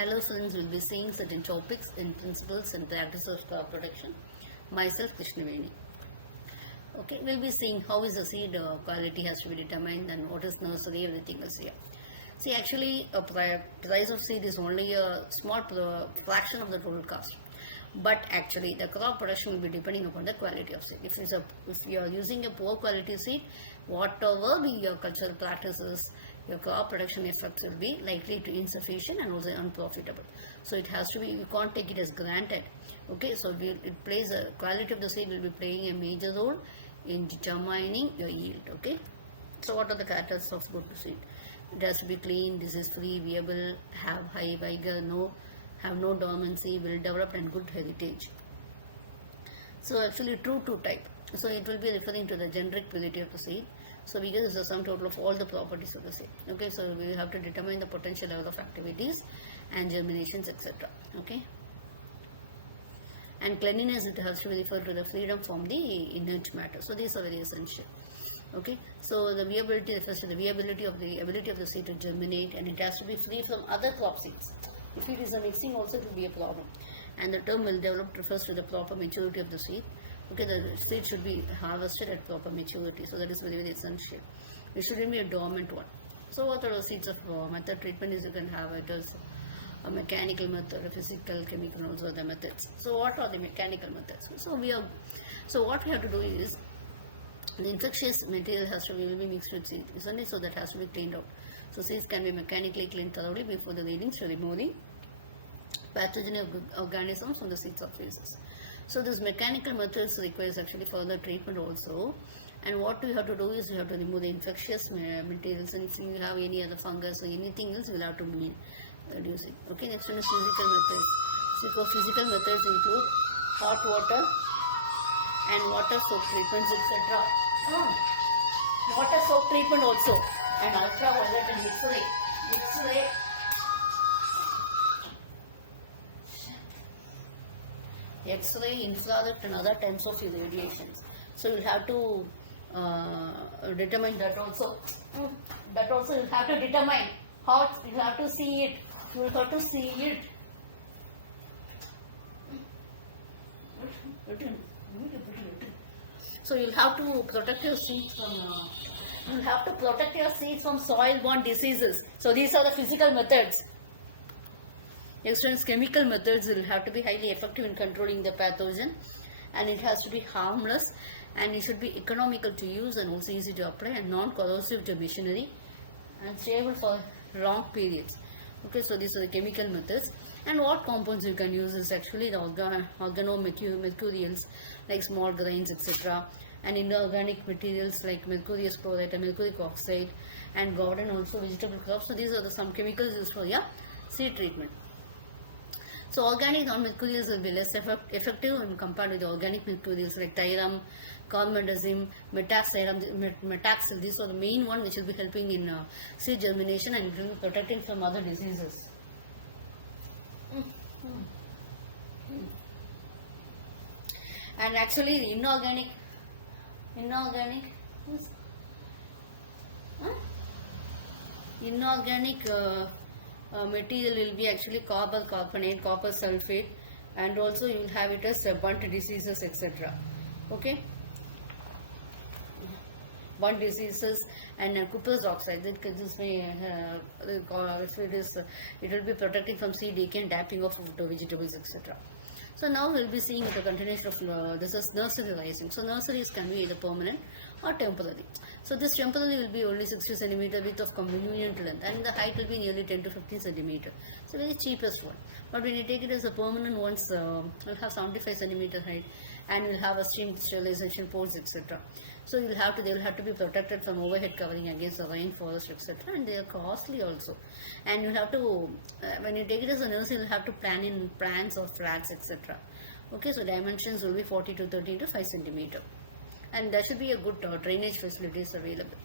Hello friends, we'll be seeing certain topics in principles and practice of crop protection. Myself Krishnaveni. Okay, we'll be seeing how is the seed quality has to be determined and what is nursery, everything else here. See, actually, price of seed is only a small fraction of the total cost. But actually, the crop production will be depending upon the quality of seed. If you are using a poor quality seed, whatever be your cultural practices, your crop production effects will be likely to insufficient and also unprofitable. So it has to be. You can't take it as granted. Okay, so it plays a quality of the seed will be playing a major role in determining your yield. Okay, so what are the characteristics of good seed? It has to be clean, disease-free, viable, have high vigor, have no dormancy, well developed and good heritage. So actually true to type. So it will be referring to the generic purity of the seed. So because this is a sum total of all the properties of the seed. Okay, so we have to determine the potential level of activities and germinations, etc. Okay. And cleanliness, it has to be referred to the freedom from the inert matter. So these are very essential. Okay, so the viability refers to the viability of the ability of the seed to germinate, and it has to be free from other crop seeds. If it is a mixing also, it will be a problem. And the term well developed refers to the proper maturity of the seed. Okay, the seed should be harvested at proper maturity. So that is very, very essential. It shouldn't be a dormant one. So what are the seeds of method treatment is you can have it as a mechanical method, a physical, chemical, also the methods. So what are the mechanical methods? So what we have to do is the infectious material has to be mixed with seed, isn't it? So that has to be cleaned out. So seeds can be mechanically cleaned thoroughly before the readings to remove the pathogenic organisms from the seed surfaces. So this mechanical methods requires actually further treatment also. And what we have to do is we have to remove the infectious materials, and if you have any other fungus or anything else, we'll have to reduce it. Okay, next one is physical methods. So for physical methods include hot water and water soap treatments, etc. Water soap treatment also, and ultraviolet and X-ray. X-ray, infrared and other types of radiations. So you'll have to determine that also. That also you'll have to determine how you have to see it. You will have to see it. So you'll have to protect your seeds from soil-borne diseases. So these are the physical methods. Next one is chemical methods. Will have to be highly effective in controlling the pathogen, and it has to be harmless, and it should be economical to use and also easy to apply and non-corrosive to machinery and stable for long periods. Okay, so these are the chemical methods. And what compounds you can use is actually the organomercurials like small grains, etc. and inorganic materials like mercurious chloride and mercuric oxide, and garden also vegetable crops. So these are some chemicals used for seed treatment. So organic non-mercurials will be less effective when compared with the organic mercurials like thiram, carbendazim, metaxil. These are the main one which will be helping in seed germination and will be protecting from other diseases. And actually the inorganic material will be actually copper carbonate, copper sulfate, and also you will have it as bunt diseases, etc. Okay, bunt diseases and cuprous oxide. It will be protecting from seed decay and damping of vegetables, etc. So now we'll be seeing the continuation of this is nursery rising. So nurseries can be either permanent or temporary. So this temporary will be only 60 cm width of convenient length, and the height will be nearly 10 to 15 cm. So very cheapest one. But when you take it as a permanent ones, will have 75 cm height, and will have a steam sterilization ports, etc. So they will have to be protected from overhead covering against the rainforest, etc. And they are costly also. And you have to when you take it as a nursery, you will have to plan in plants or flats, etc. Okay, so dimensions will be 40 to 30 to 5 cm. And there should be a good drainage facilities available.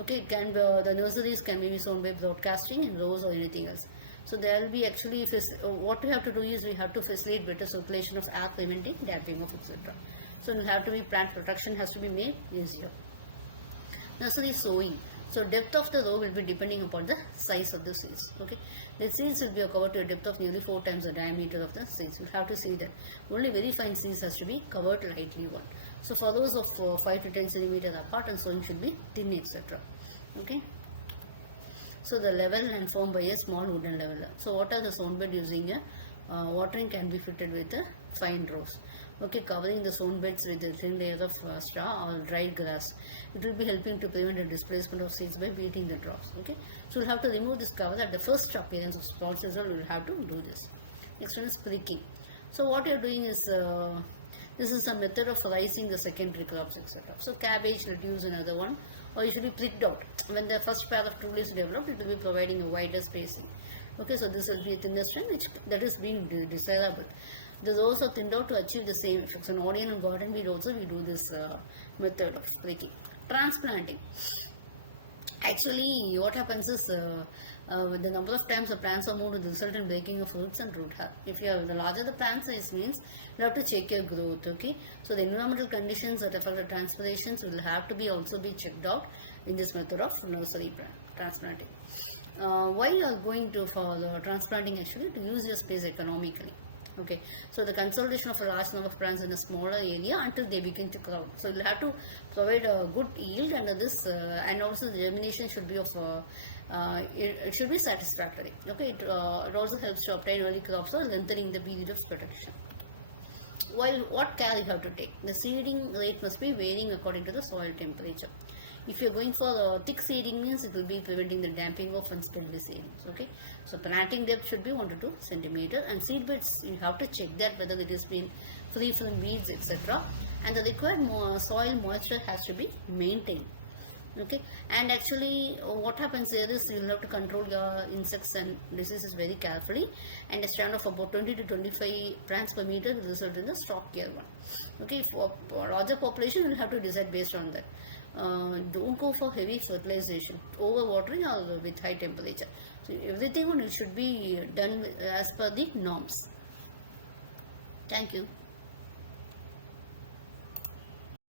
Okay, the nurseries can be sown by broadcasting in rows or anything else. So there will be actually what we have to do is we have to facilitate better circulation of air, preventing damping of, etc. So it will have to be plant protection has to be made easier. Nursery sowing. So depth of the row will be depending upon the size of the seeds. Okay, the seeds will be covered to a depth of nearly 4 times the diameter of the seeds. You have to see that only very fine seeds has to be covered lightly one. So for those of 5 to 10 centimeters apart, and sowing should be thin, etc. Okay. So the level and formed by a small wooden leveler. So what are the sown bed using a watering can be fitted with a fine rows. Okay, covering the sown beds with a thin layer of straw or dried grass. It will be helping to prevent the displacement of seeds by beating the drops. Okay, so you'll have to remove this cover at the first appearance of sprouts as well. You'll have to do this. Next one is pricking. So what you're doing is this is a method of rising the secondary crops, etc. So cabbage, lettuce, another one, or it should be pricked out. When the first pair of true leaves develop, it will be providing a wider spacing. Okay, so this will be a thinner strand which that is being desirable. The rows are thinned out to achieve the same effects. In onion and garden weed also we do this method of pricking. Transplanting. Actually, what happens is with the number of times the plants are moved to the result in breaking of roots and root hair. If you have the larger the plant size means you have to check your growth. Okay, so the environmental conditions that affect the transpirations will have to be also be checked out in this method of nursery transplanting. Why you are going to for the transplanting? Actually, to use your space economically. Okay, so the consolidation of a large number of plants in a smaller area until they begin to crowd. So you'll have to provide a good yield under this, and also the germination should be of it should be satisfactory. Okay, it also helps to obtain early crops or lengthening the period of protection. While what care you have to take? The seeding rate must be varying according to the soil temperature. If you're going for thick seeding means it will be preventing the damping of unsteady seedlings. Okay, so planting depth should be 1 to 2 centimeter, and seed beds you have to check that whether it is been free from weeds, etc. And the required soil moisture has to be maintained. Okay, and actually what happens here is you will have to control your insects and diseases very carefully, and a strand of about 20 to 25 plants per meter will result in the stock care one. Okay, for larger population you will have to decide based on that. Don't go for heavy fertilization, over watering or with high temperature. So everything should be done as per the norms. Thank you.